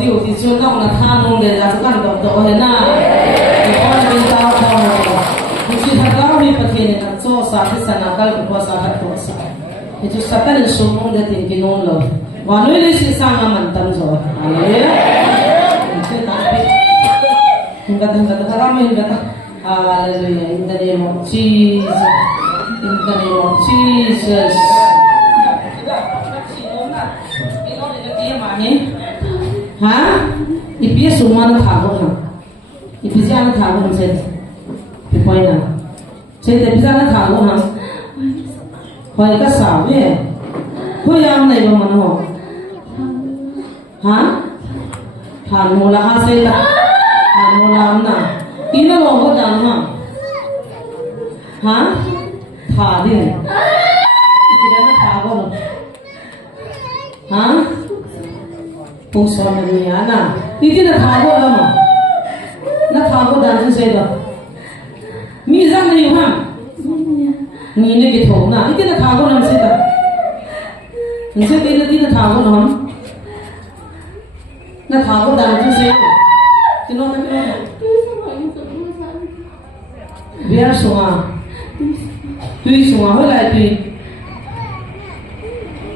tiêu thì chuyên động là than nông để là các động tổ hệ na thì con mình tao không thì chỉ thật đó mình phát hiện là cho sa thì sa na kal của sa thật của sa thì chú sa cái số nông để tiền cái nông rồi và nuôi lấy sinh sang mà mình tâm rồi Hallelujah. In the name of Jesus. In the name of Jesus. Hả? Ipia suma na thago na. Ipia na thago na sen. Ipoi na. Sen ipia na thago na. Hoi ka sa ve. Hoi am nei ba man ho. Hả? Than mo la ha se ta. Than mo la am na. Ina lo ho dan na. Hả? Tha din. Ipia na thago na. Hả? Pung son na niya na. Iti na thago na ma. Na thago dan sa se ba. Mi zang na yu ha. Ni ne ke thong na. Iti na thago na se ta. Nse ti na thago na ham. Na thago dan sa se. Kino na. Biar sunga. Tui sunga ho lai tui.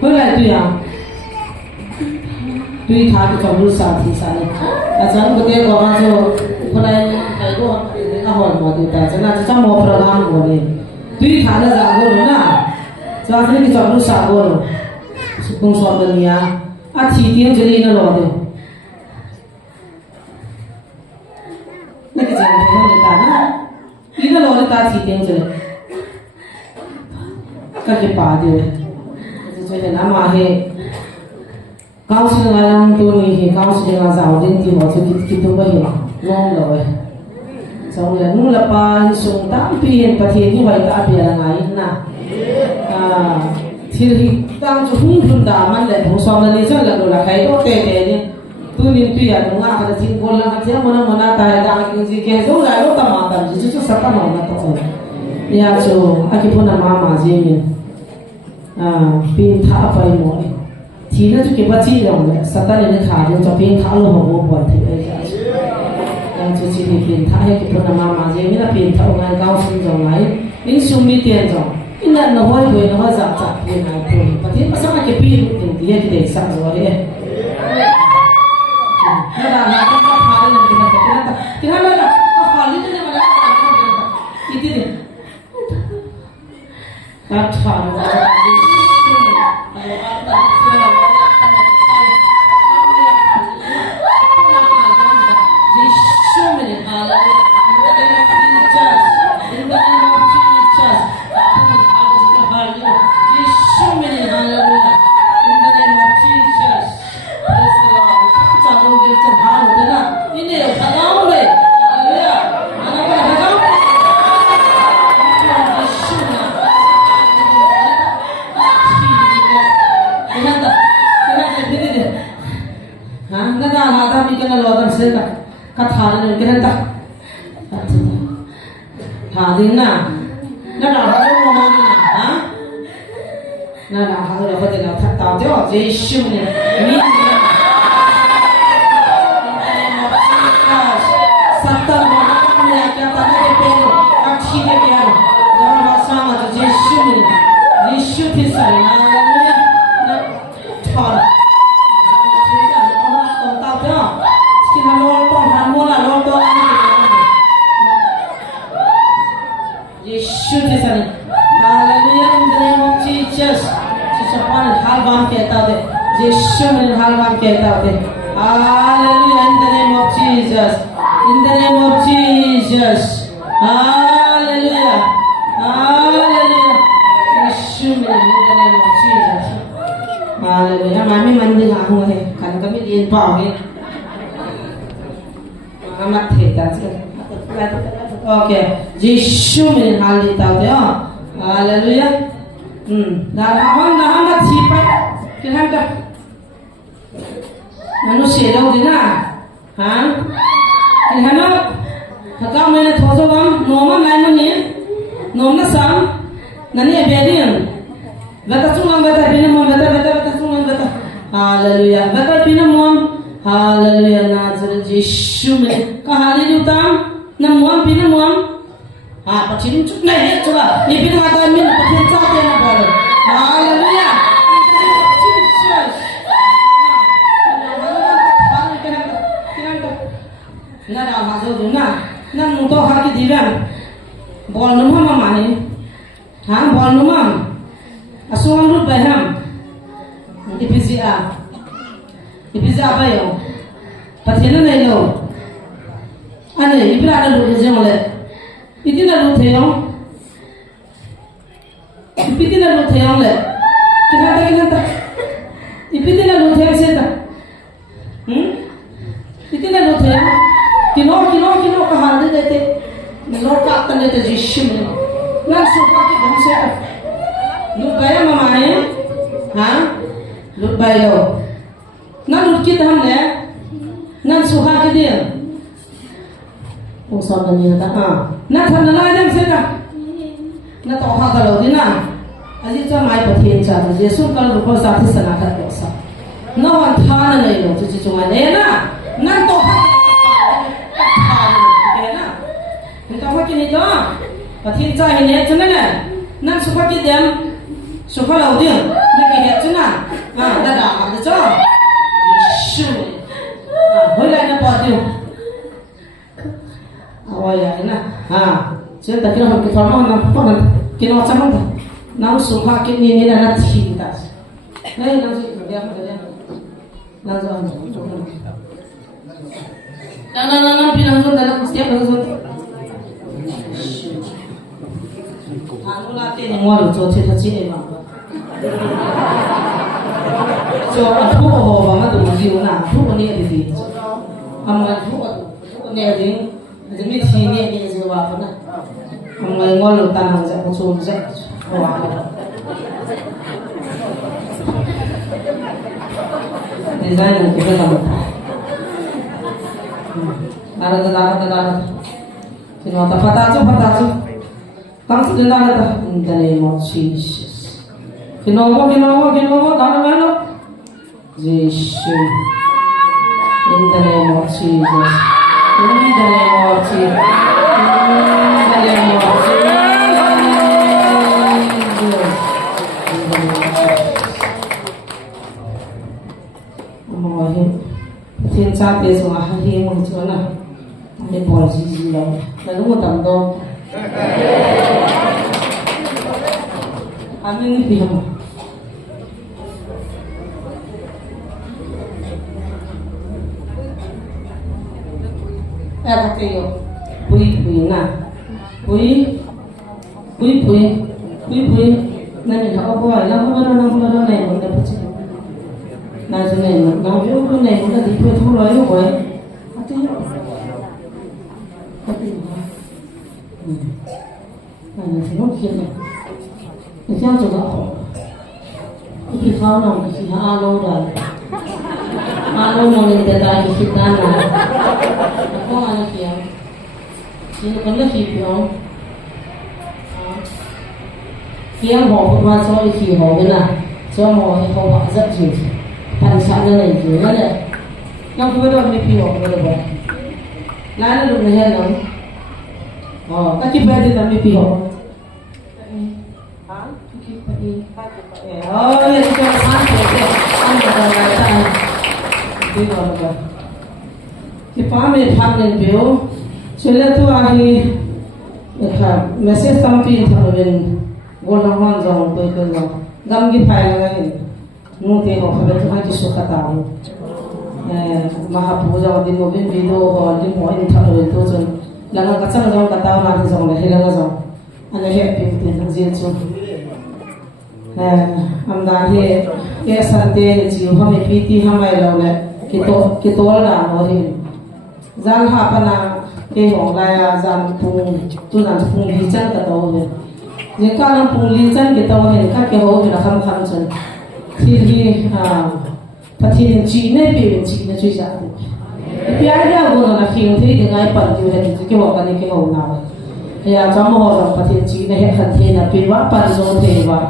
Ho lai tui à. Tui thà cái trong lúc sáng thì sáng này, chẳng có cái gọi cho hôm nay cái đó cái nào hỏi mà thì ta chẳng là chắc mua program của này, tui thà là dạng của nó na, cho nên cái trong lúc sáng của nó, công suất là nhiều, thì tiếng cho nên nó lo được, cái gì cũng không được ta na, đi nó lo được ta thì tiếng cho cái bà đi, cho nên là mà hay cao sinh là làm tôi thì cao sinh là giàu đến thì họ sẽ kịp tôi bây giờ ngon rồi xong rồi nung là ba sung tám tiền bát tiền như vậy ta bây là ngày na thì tăng cho hung hung đà man lại không xong là đi chơi là đồ là cái đó tệ tệ đi tôi nhìn tuy là đúng không cái chuyện còn là cái chuyện mà nó tài là cái gì cái số là lúc tao mà tao chỉ cho sắp tao mà tao rồi ya cho anh kia là mama gì mình pin thả phải mỗi thì nó chỉ cái gì rồi sắp tới nó thả cho pin thả luôn không có thì bây giờ cho chỉ pin thả hay cái là mama gì mình là pin thả ngay cao sinh rồi này những sum mi tiền rồi in là nó hơi hơi giảm giảm pin này thôi và thì mà sao mà cái pin thì cái để sẵn rồi đấy nó là cái thả lên cái này là cái thả lên cái này mà cái gì cái thả na đã thấy không hả na đã thấy rồi có thể là thật tao theo Giêsu này mi Satan mà nó lại cho ta cái bên các chi cái bên đó là sao mà Giêsu này Giêsu thì sao na na thọ tao theo khi nó lo to hắn mua là lo to Yeshua is an Hallelujah in the name of Jesus. Sisapan halvam कहता है Yeshua में halvam कहता है Hallelujah in the name of Jesus. In the name of Jesus. Hallelujah. Hallelujah. Yeshua में in the name of Jesus. Hallelujah. Mami mandi ngahu है kan kami diin pa है amat है tak Okay, Giêsu mình hali tao thế à, Hallelujah. Đã đã chỉ phải cái hàng đó, nó sẽ đâu thế nào, hả? Cái hàng đó, các mình là thua rồi nôm mà lại mình nhỉ, nôm nó sáng, nani ở bên đi, vợ ta chung làm vợ ta bên mồm vợ ta chung làm vợ ta, Hallelujah. Vợ ta bên mồm, Hallelujah na zara Yesu me ka hallelujah tam namuam pinamuam pathin chuk na he chula ibin ha ta min pathin cha te na bol hallelujah Jesus na ra ma zo na na mu to ha ki divan bol no ma mani bol no ma asung lut ba ham Ipizia apa yo? Patiena na yo. Ane ipira na lu je mole. Itina lu theyong. Ipitina lu theyong le. Kinata. Ipitina lu theyong seta. Itina lu theyong. Kino ka hande dete. Lo ka tane te jishim ne. Na sofa ke bham seta. Lu kaya mama hai. Lu bayo. Nan lukit hamne nan suha ke dia usah tanya ta na tham na lai dem se ka na to ha ka lo dina aji cha mai pathin cha Yesu kal ru ko sa thi sana ka ko sa na wan tha na nei lo chi chu ma ne na nan to ha ke na ni to ha ke ni do pathin cha hi ne chu na nan suha ke dem suha lo dia na ke he chu na da da ma de cho hồi lại nó bỏ tiêu, ôi ya na, chúng ta kêu cái thằng nó bắt nó cái nó chắc không, nó xuống hoa cái này là nó chỉ ta, đây nó chỉ cái đấy, nó rồi, nó bilang tuh dalam setiap hari, aku latih yang mau lucu cerita cerita mah. So aku banget tuh masih mana, aku ni ada di, amal aku ni ada, jadi ni juga apa na, amal ngol tanah saya musuh saya, wah, desain kita sama, ada, kena patah tu, kamu sudah ada, dari emosi. Kinomo, tanah mana? Jesus, in the name of Jesus, in the name of Jesus, in the name of Jesus. Thiên cha thế số hai một chỗ nào, để bỏ gì đâu, là đúng một tầm đâu. Amin thì không. Ada kayo, pui na, pui, na ako po ay lang ko na na yung dapat siya. Na siya na yung ko na yung dapat po ito lo yung ko ay, ate yo, na sino kaya, siya ang suga ko, ikisaw na siya alaw dahil. Ano mo nang dadahin kita na ako anak yan sino ka na sipiyo kiyang ho kung maso isi ho na so mo ikaw makasap siya pansa na na ito na na yung pwede may piyo ko na ba lalo na yan no kasi pwede na may piyo yan ito ang magandang đi rồi rồi cái phá mình tham lên biểu cho nên tôi ai là message tâm tin thằng mình gọi là hoàn rồi tôi cứ rồi gam cái file là cái nung thế họ phải tôi hay cái số khát tao mà học bố giờ đi một bên video hoặc đi mỗi anh thằng mình tôi rồi là nó cắt sang rồi cắt tao làm rồi là hay là rồi anh ấy happy với thằng riêng rồi हम दाही ये संते जीव हमें पीती हमें लोले कितो ला मोही जान हापना के होंलाया जान पुंग तू जान पुंग लीचन कतो है जिनका नाम पुंग लीचन कितो है का के हो बिना हम चल फिर भी पति ने जीने पे जीने चुई जाते प्यार क्या वो ना फिर थे दिखाई पर जो है कि वो करने के हो ना या जम हो पति जीने है खंते ना पिवा पर जो थे वा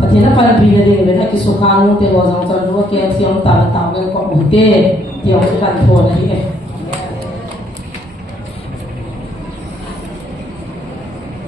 पति ना पर भी ने दिन में कि सुखानु ते वो जान चल वो के सियम ता ता में को होते tiểu cái bàn thua này cái